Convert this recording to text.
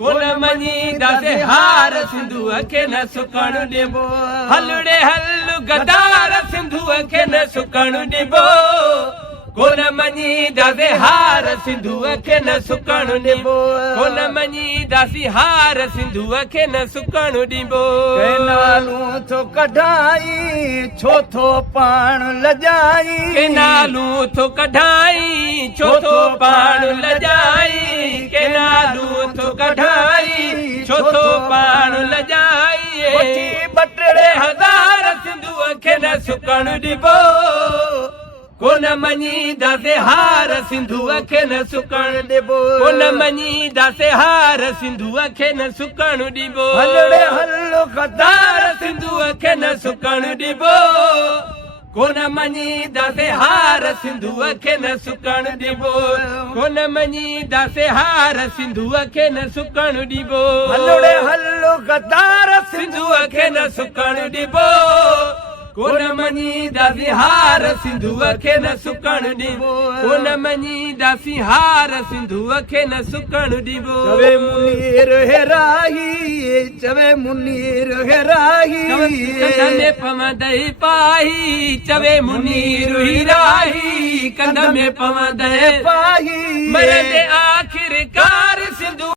कोन मञींदा से हार सिंधूअ खे न सुकण ॾिबो हलड़े हल गदार सिंधूअ खे न सुकण ॾिबो कोन मञींदा से हार सिंधूअ खे न सुकण ॾिबो कोन मञींदासीं हार सिंधूअ खे न सुकण ॾिबो नालूं थो कढाई छो थो पाण लॼाई के नालूं थो कढाई छो थो पाण लॼाई के नालूं थो कढाई छो थो पाण लॼाई बटड़े हज़ार सिंधूअ खे न सुकण ॾिबो कोन मञींदासीं हार सिंधूअ खे न सुकण ॾिबो कोन मञींदासीं हार सिंधूअ खे न सुकण ॾिबो हलड़े हल गदार सिंधूअ खे न सुकण ॾिबो कोन मञींदासीं हार सिंधूअ खे न सुकण ॾिबो कोन मञींदासीं हार सिंधूअ खे न सुकण ॾिबो हलड़े हल गदार सिंधूअ खे न सुकण ॾिबो कोन मञींदासीं हार सिंधूअ खे न सुकण ॾिबो कोन मञींदासीं हार सिंधूअ खे न सुकण ॾिबो चवे मुनीर हेराही चवे मुनीर हेराही कंध में पवंदई पाही चवे मुनीर हिराही कंध में पवंदई पाही मरंदे आख़िरकार सिंधू